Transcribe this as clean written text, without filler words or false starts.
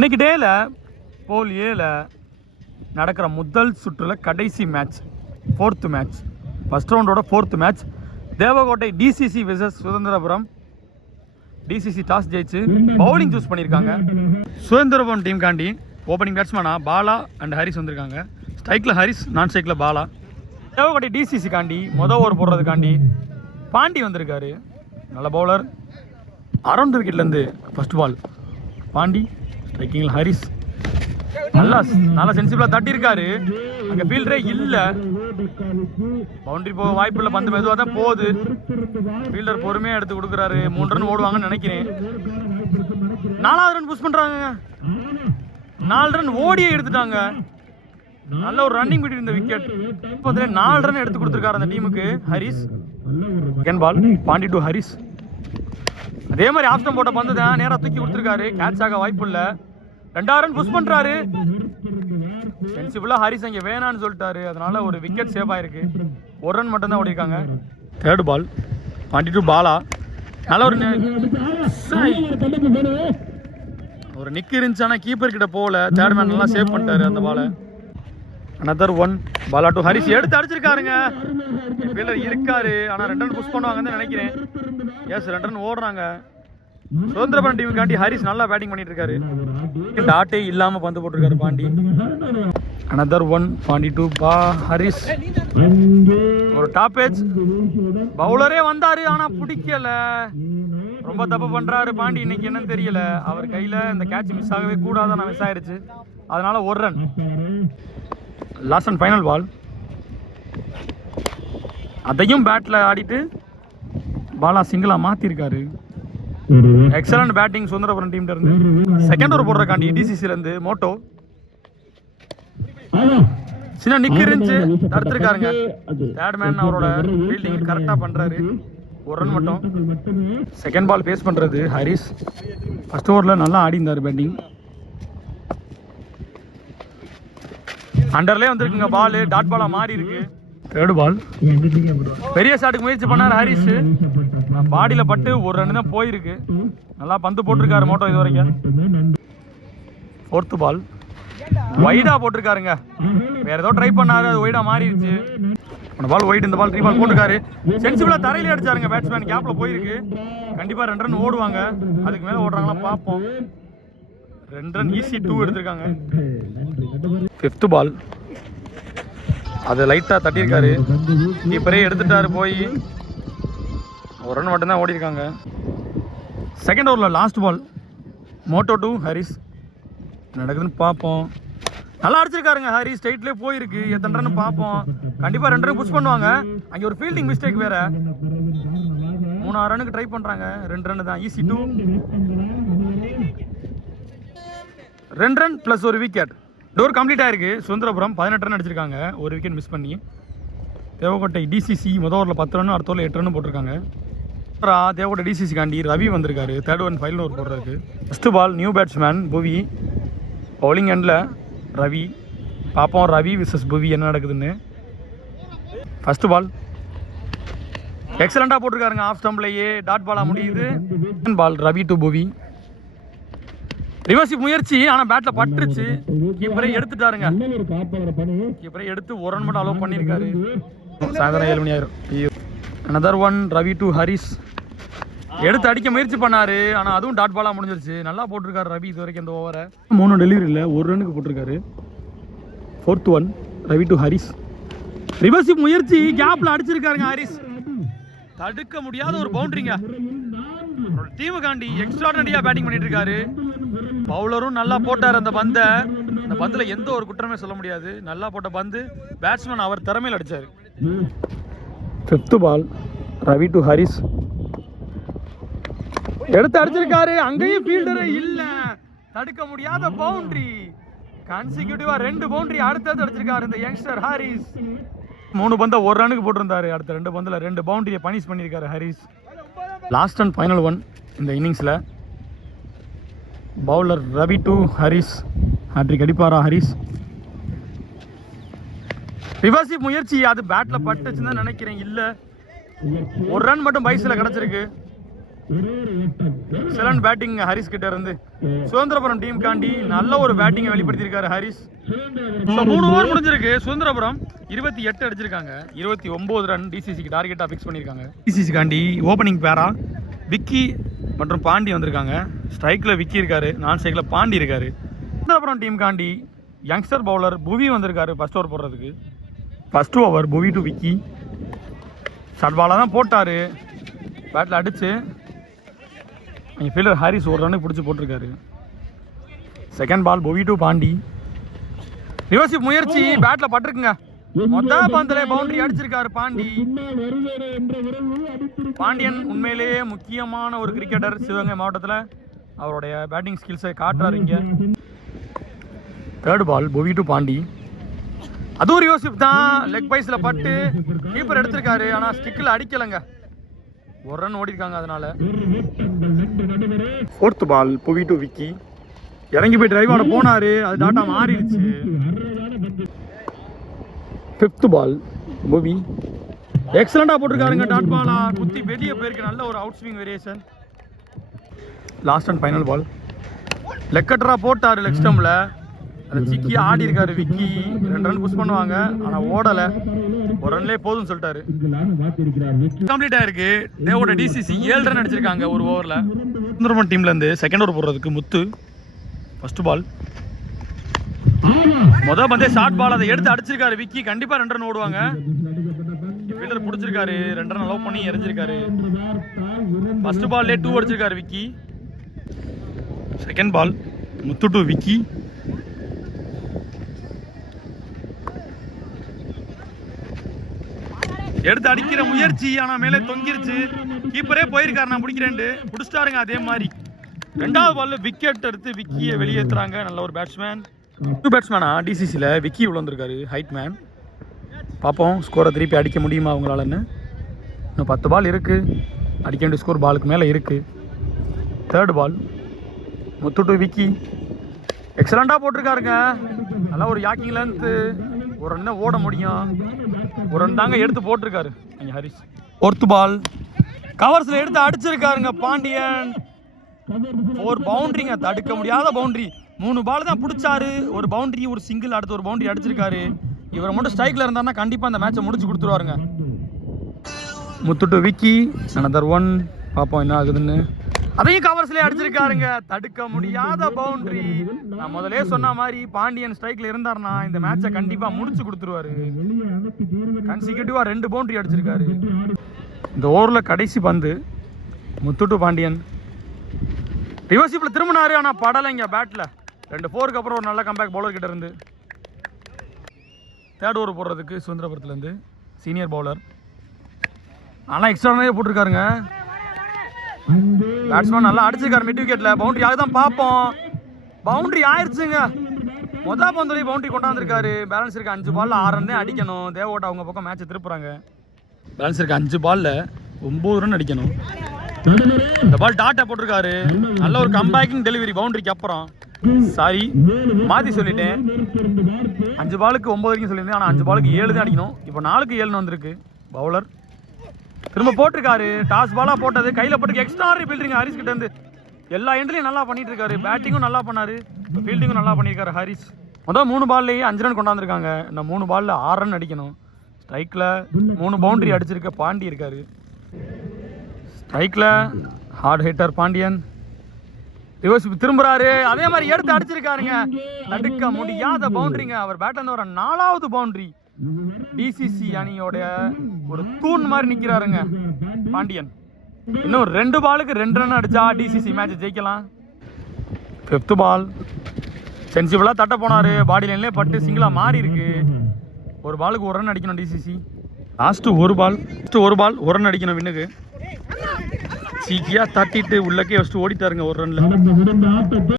இன்னைக்கு டேல போல் ஏல நடக்கிற முதல் சுற்றுல கடைசி மேட்ச், 4th மேட்ச், ஃபர்ஸ்ட் ரவுண்டோட 4th match. Devakottai TCC versus Suthanthirapuram. TCC toss ஜெயிச்சு பவுலிங் சூஸ் பண்ணியிருக்காங்க. சுதந்திரபுரம் டீம் காண்டி ஓப்பனிங் பேட்ஸ்மேனா பாலா அண்ட் ஹரிஸ் வந்திருக்காங்க. ஸ்ட்ரைக்கில் ஹரிஸ், நான் ஸ்ட்ரைக்கில் பாலா. தேவகோட்டை டிசிசி காண்டி ஓவர் போடுறதுக்காண்டி பாண்டி வந்திருக்காரு. நல்ல பவுலர். அரௌண்ட் விக்கெட்லேருந்து ஃபர்ஸ்ட் பால் பாண்டி. ஸ்ட்ரைக்கிங்கில் ஹரிஸ் நல்லா சென்சிபிளாக தட்டியிருக்காரு. அங்கே ஃபீல்டரே இல்லை, பவுண்டரி போக வாய்ப்பு இல்லை. பந்து மெதுவாக தான் போகுது. ஃபீல்டர் பொறுமையாக எடுத்து கொடுக்குறாரு. 3 ரன் ஓடுவாங்கன்னு நினைக்கிறேன். 4வது ரன் புஷ் பண்ணுறாங்க. 4 ரன் ஓடியே எடுத்துட்டாங்க. நல்ல ஒரு ரன்னிங் விட்டு இந்த விக்கெட். இப்போ 4 ரன் எடுத்து கொடுத்துருக்காரு அந்த டீமுக்கு Haris. Second ball Pandi to Haris. அதே மாதிரி ஆப்ஷன் போட்ட பந்து தான் நேராக தூக்கி கொடுத்துருக்காரு. கேட்ச் ஆக வாய்ப்பு இல்லை. 2வது ரன் புஷ் பண்ணுறாரு. சென்சிபிளாக ஹரிஸ் அங்கே வேணான்னு சொல்லிட்டாரு. அதனால ஒரு விக்கெட் சேவ் ஆயிருக்கு. 1 ரன் மட்டும்தான் ஓடிருக்காங்க. Third ball Pandi to Bala. நல்ல ஒரு நிக்கு இருந்துச்சு, ஆனால் கீப்பர் கிட்ட போகல. தேர்ட் மேன் நல்லா சேவ் பண்ணிட்டாரு அந்த பாலை. Another 1 Bala to Haris. எடுத்து அடிச்சிருக்காருங்க. ஃபீல்டர் இருக்காரு, ஆனால் 2 ரன் புஷ் பண்ணுவாங்கன்னு நினைக்கிறேன். எஸ், 2 ரன் ஓடுறாங்க. சுதந்திரபுரம் டீமுக்காண்டி ஹரிஸ் நல்லா பேட்டிங் பண்ணிட்டு இருக்காரு. டாட்டே இல்லாம பந்து போட்டிருக்காரு பாண்டி. Another 1 Pandi to Haris. ஒரு டாப் ஏஜ் பவுலரே வந்தாரு, ஆனா பிடிக்கல. ரொம்ப தப்பு பண்றாரு பாண்டி. இன்னைக்கு என்னன்னு தெரியல. அவர் கையில இந்த கேட்ச் மிஸ் ஆகவே கூடாதான் மிஸ் ஆயிடுச்சு. அதனால 1 run. Last and final ball. அதையும் பேட்ல ஆடிட்டு பாலா சிங்கிளா மாத்திருக்காரு. எக்ஸலன்ட் பேட்டிங் சுதந்திரபுரம் டீம்ல இருந்து. செகண்ட் ஓவர் போடுறக்காண்டி டிசிசில இருந்து மோட்டோ. சின்ன நிக்கு இருந்துச்சு, தடுத்திருக்காருங்க. தேர்ட் மேன் அவரோட ஃபீல்டிங் கரெக்டா பண்றாரு. 1 ரன் மட்டும். செகண்ட் பால் பேஸ் பண்றது ஹரிஸ். ஃபர்ஸ்ட் ஓவர்ல நல்லா ஆடி இருந்தாரு பேட்டிங். அண்டர்லேயே வந்திருக்குங்க பால். டாட் பாலா மாறி இருக்கு. தேர்ட் பால் பெரிய ஷாட்டுக்கு முயற்சி பண்ணார் ஹரிஸ். பாடியில் பட்டு 1 ரன் தான் போயிருக்கு. நல்லா பந்து போட்டிருக்காரு மோட்டோ இது வரைக்கும். 4th பால் வைடா போட்டிருக்காருங்க. வேற ஏதோ ட்ரை பண்ணாரு, அது வைடா மாறிடுச்சு. அந்த பால் வைட், இந்த பால் 3 பால் போட்டிருக்காரு. சென்சிபிளா தரையில அடிச்சாருங்க பேட்ஸ்மேன். கேப்ல போயிருக்கு. கண்டிப்பா 2 ரன் ஓடுவாங்க. அதுக்கு மேல ஓடுறாங்களா பார்ப்போம். 2 ரன் ஈஸி 2 எடுத்திருக்காங்க. 5th பால் அது லைட்டா தட்டியிருக்காரு. கீப்பரே எடுத்துட்டாரு போய். 1 ரன் மட்டும்தான் ஓடி இருக்காங்க. செகண்ட் ஓவரில் last ball Moto to Haris. நடக்குதுன்னு பார்ப்போம். நல்லா அடிச்சிருக்காருங்க ஹரிஸ். ஸ்ட்ரைட்லேயே போயிருக்கு. எத்தனை ரன் பார்ப்போம். கண்டிப்பாக 2 ரன் புஷ் பண்ணுவாங்க. அங்கே ஒரு ஃபீல்டிங் மிஸ்டேக் வேற. 3 ரன்னுக்கு ட்ரை பண்ணுறாங்க. 2 ரன் தான் ஈஸி 2. 2 ரன் ப்ளஸ் ஒரு விக்கெட். டோர் கம்ப்ளீட் ஆயிருக்கு. சுதந்திரபுரம் 18 ரன் அடிச்சிருக்காங்க, ஒரு விக்கெட் மிஸ் பண்ணி. தேவகோட்டை டிசிசி முதல் ஓவரில் 10 ரன், அடுத்த ஓவரில் 8 ரன் போட்டிருக்காங்க. தேவகோட்டை டிசிசி காண்டி ரவி வந்திருக்காரு. தேர்ட் ஒன் ஃபைனல் ஓவர் போடுறதுக்கு. First ball new batsman Bhuvi. Bowling எண்டில் ரவி. பார்ப்போம் ரவி விசஸ் புவி என்ன நடக்குதுன்னு. ஃபர்ஸ்ட் பால் எக்ஸலண்டாக போட்டிருக்காருங்க. ஆஃப் ஸ்டம்ப்லேயே டாட் பாலாக முடியுது. Second ball Ravi to Bhuvi. Reverse முயற்சி, ஆனால் பேட்டில் பட்டுருச்சு. கீப்பரை எடுத்துட்டாருங்க. கீப்பரை எடுத்து 1 ரன் மட்டும் அலோவ் பண்ணியிருக்காரு. சாயந்தரம் 7 மணி ஆயிரும். Another 1 Ravi to Haris. எடுத்து அடிக்க முயற்சி பண்ணாரு, ஆனால் அதுவும் டாட் பாலாக முடிஞ்சிருச்சு. நல்லா போட்டிருக்காரு ரவி இது வரைக்கும் இந்த ஓவரை. 3 டெலிவரியில் 1 ரன்னுக்கு போட்டிருக்காரு. 4th 1 Ravi to Haris. Reverse முயற்சி, கேப்ல அடிச்சிருக்காருங்க ஹரிஸ். தடுக்க முடியாத ஒரு பவுண்டரிங்க. டீமுக்காண்டி எக்ஸ்ட்ராடனரியா பேட்டிங் பண்ணிட்டு இருக்காரு. பவுலரும் நல்லா போட்டார் அந்த பந்தை. அந்த பந்துல எந்த ஒரு குற்றமே சொல்ல முடியாது. நல்லா போட்ட பந்து. பேட்ஸ்மேன் அவர் திறமையில் அடிச்சாரு. 5th ball Ravi to Haris. எடுத்து அடிச்சிருக்காரு. அங்கேயும் ஃபீல்டரே இல்ல. தடுக்க முடியாத பவுண்டரி. கன்சிக்யூட்டிவா 2 பவுண்டரி அடுத்தது அடிச்சிருக்காரு இந்த யங்ஸ்டர் ஹரிஸ். 3 பந்தை 1 ரன்னுக்கு போட்டிருந்தாரு. அடுத்த 2 பந்தில் 2 பவுண்டரியை பனிஷ் பண்ணியிருக்காரு ஹரிஸ். லாஸ்ட் அண்ட் ஃபைனல் 1 இந்த இன்னிங்ஸில். Bowler Ravi to Haris. Hattrick அடிப்பாரா ஹரிஸ்? ரிவர்ஸ் முயற்சி, அது பேட்டில் பட்டுச்சுன்னு தான் நினைக்கிறேன். இல்லை, 1 ரன் மட்டும் பைஸில் கிடச்சிருக்கு. எக்ஸலன்ட் பேட்டிங் ஹாரிஸ் கிட்ட இருந்து. சுதந்திரபுரம் டீம் காண்டி நல்ல ஒரு பேட்டிங்கை வெளிப்படுத்தியிருக்காரு ஹாரிஸ். 3 ஓவர் முடிஞ்சிருக்கு. சுதந்திரபுரம் 28 அடிச்சிருக்காங்க. 29 ரன் டிசிசிக்கு டார்கெட்டாக ஃபிக்ஸ் பண்ணியிருக்காங்க. டிசிசி காண்டி ஓப்பனிங் பேரா விக்கி மற்றும் பாண்டி வந்திருக்காங்க. ஸ்ட்ரைக்கில் விக்கி இருக்காரு, நான் ஸ்ட்ரைக்கில் பாண்டி இருக்காரு. சுதந்திரபுரம் டீம் காண்டி யங்ஸ்டர் பவுலர் புவி வந்திருக்காரு ஃபர்ஸ்ட் ஓவர் போடுறதுக்கு. ஃபர்ஸ்ட் ஓவர் புவி டு விக்கி. ஷார்ட் பாலாக தான் போட்டார், பேட்டில் அடிச்சு எங்கள் ஃபீல்டர் ஹாரிஸ் ஒரு ரன்னுக்கு பிடிச்சி போட்டிருக்காரு. செகண்ட் பால் புவி டு பாண்டி. ரிவர்சிப் முயற்சி பேட்டில் பட்டிருக்குங்க. மொத்த பந்திலே பவுண்டரி அடிச்சிருக்காரு பாண்டி. பாண்டியன் உண்மையிலேயே முக்கியமான ஒரு கிரிக்கெட்டர் சிவகங்கை மாவட்டத்தில். அவருடைய பேட்டிங் ஸ்கில்ஸை காட்டுறாரு இங்கே. தேர்ட் பால் புவி டு பாண்டி. அதுவும் ரிவர்சிப் தான், லெக் பைஸில் பட்டு கீப்பர் எடுத்திருக்காரு, ஆனால் ஸ்டிக்கில் அடிக்கலைங்க. ஒரு ரன் ஓடி இருக்காங்க அதனால. ஃபோர்த் பால் புவி டு விக்கி. இறங்கி போய் டிரைவ் ஆட போனாரு, அது டாட்டா மாறிடுச்சு. ஃபிஃப்த் பால் புவி எக்ஸலண்டா போட்டிருக்காருங்க. டாட் பாலா குத்தி வெளியே போயிருக்கு, நல்ல ஒரு out swing variation. Last and final ball leg கட்டரா போட்டாரு லெக் ஸ்டம்பில், அதை சிக்கி ஆடி இருக்காரு விக்கி. 2 ரன் புஷ் பண்ணுவாங்க, ஆனால் ஓடலை. ஒரு ரன்லேயே போதும்னு சொல்லிட்டாரு. கம்ப்ளீட் ஆயிருக்கு. தேவோட டிசிசி 7 ரன் அடிச்சிருக்காங்க ஒரு ஓவரில். சுந்தரபுரம் டீம்லேருந்து செகண்ட் ஓவர் போடுறதுக்கு முத்து. ஃபர்ஸ்ட் பால் முதல் பந்தே ஷார்ட் பால், அதை எடுத்து அடிச்சிருக்காரு விக்கி. கண்டிப்பாக 2 ரன் ஓடுவாங்க. ஃபீல்டர் பிடிச்சிருக்காரு, 2 ரன் அலோவ் பண்ணி எறிஞ்சிருக்காரு. ஃபர்ஸ்ட் பால்லே 2 அடிச்சிருக்காரு Vicky. Second ball Muthu to Vicky. எடுத்து அடிக்கிற முயற்சி, ஆனால் மேலே தொங்கிருச்சு. கீப்பரே போயிருக்காரு, நான் பிடிக்கிறேன்ட்டு பிடிச்சிட்டாருங்க. அதே மாதிரி 2வது பால்ல விக்கெட் எடுத்து விக்கியை வெளியேற்றுறாங்க. நல்ல ஒரு பேட்ஸ்மேன். 2 பேட்ஸ்மேனா டிசிசியில் விக்கி விழுந்திருக்காரு, ஹைட் மேன். பார்ப்போம் ஸ்கோரை திருப்பி அடிக்க முடியுமா அவங்களாலன்னு. இன்னும் 10 பால் இருக்குது, அடிக்க வேண்டிய ஸ்கோர் பாலுக்கு மேலே இருக்குது. Third ball Muthu to Vicky. எக்ஸலண்டாக போட்டிருக்காருங்க. நல்லா ஒரு யாக்கிங் லென்த்து, ஒரு ரன்னை ஓட முடியும். ஒரு ரன் தாங்க எடுத்து போட்டிருக்காரு இங்கே ஹரிஸ். ஃபோர்த் பால் கவர்ஸில் எடுத்து அடிச்சிருக்காருங்க பாண்டியன். ஒரு பவுண்டரிங்க, தடுக்க முடியாத பவுண்டரி. 3 பால் தான் பிடிச்சாரு, ஒரு பவுண்டரி, ஒரு சிங்கிள், அடுத்து ஒரு பவுண்டரி அடிச்சிருக்காரு. இவர் மட்டும் ஸ்ட்ரைக்கில் இருந்தாருன்னா கண்டிப்பாக அந்த மேட்சை முடிச்சு கொடுத்துருவாருங்க. முத்து டு விக்கி. another 1. பார்ப்போம் என்ன ஆகுதுன்னு. அதையும் கவர்ஸ்லேயே அடிச்சிருக்காருங்க, தடுக்க முடியாத பவுண்டரி. நான் முதலே சொன்ன மாதிரி பாண்டியன் ஸ்ட்ரைக்கில் இருந்தாருன்னா இந்த மேட்சை கண்டிப்பாக முடிச்சு கொடுத்துருவாரு. கன்சிக்யூட்டிவாக 2 பவுண்டரி அடிச்சிருக்காரு. இந்த ஓவரில் கடைசி பந்து முத்து டு பாண்டியன். ரிவர்சிப்பில் திரும்பினாரு, ஆனால் படலைங்க பேட்டில். 2 4க்கு அப்புறம் ஒரு நல்ல கம்பேக் பவுலர் கிட்ட இருந்து. தேர்ட் ஓவர் போடுறதுக்கு சுதந்திரபுரத்துலேருந்து சீனியர் பவுலர். ஆனால் எக்ஸ்ட்ரா நிறைய போட்டிருக்காருங்க. பேட்ஸ்மேன் நல்லா அடிச்சிருக்காரு மிட் விக்கெட்டில். பவுண்டரி ஆகுதான் பார்ப்போம். பவுண்டரி ஆயிடுச்சுங்க. மொதல் பந்துலேயே பவுண்டரி கொண்டாந்துருக்காரு. பேலன்ஸ் இருக்க 5 பாலில் 6 ரன் அடிக்கணும். தேவோட அவங்க பக்கம் மேட்சை திருப்புறாங்க. பேலன்ஸ் இருக்க 5 பாலில் 9 ரன் அடிக்கணும். இந்த பால் டாட்டா போட்டிருக்காரு. நல்ல ஒரு கம்பேக்கிங் டெலிவரி பவுண்டரிக்கு அப்புறம். சாரி மாற்றி சொல்லிட்டேன். 5 பாலுக்கு 9 வரைக்கும் சொல்லியிருந்தேன், ஆனால் 5 பாலுக்கு 7 தான் அடிக்கணும். இப்போ 4க்கு 7 வந்திருக்கு. பவுலர் திரும்ப போட்டிருக்காரு. டாஸ் பாலாக போட்டது கையில் போட்டு எக்ஸ்ட்ராடனரி ஃபீல்டிங் ஹாரிஸ் கிட்ட இருந்து. எல்லா எண்ட்லையும் நல்லா பண்ணிட்டு இருக்காரு. பேட்டிங்கும் நல்லா பண்ணாரு, ஃபீல்டிங்கும் நல்லா பண்ணியிருக்காரு ஹாரிஸ். முதல் 3 பால்லேயே 5 ரன் கொண்டாந்துருக்காங்க. இந்த 3 பாலில் 6 ரன் அடிக்கணும். ஸ்ட்ரைக்கில் 3 பவுண்டரி அடிச்சிருக்க பாண்டி இருக்காரு. ஸ்ட்ரைக்கில் ஹார்ட் ஹிட்டர் பாண்டியன். ரிவர்ஸ் திரும்புறாரு, அதே மாதிரி எடுத்து அடிச்சிருக்காருங்க. தடுக்க முடியாத பவுண்டரிங்க. அவர் பேட்ல இருந்து வர 4வது பவுண்டரி. டிசிசி அணியோட ஒரு தூண் மாதிரி நிற்கிறாருங்க பாண்டியன். இன்னும் 2 பாலுக்கு 2 ரன் அடிச்சா டிசிசி மேட்ச் ஜெயிக்கலாம். 5th பால் சென்சிபிளாக தட்ட போனார். பாடி லைன்லேயே பட்டு சிங்கிளாக மாறி இருக்கு. ஒரு பாலுக்கு 1 ரன் அடிக்கணும் டிசிசி. லாஸ்ட்டு ஒரு பால் 1 ரன் அடிக்கணும் வின்னுக்கு. சீக்கியாக தட்டிட்டு உள்ளக்கே வச்சுட்டு ஓடிட்டாருங்க 1 ரன்ல.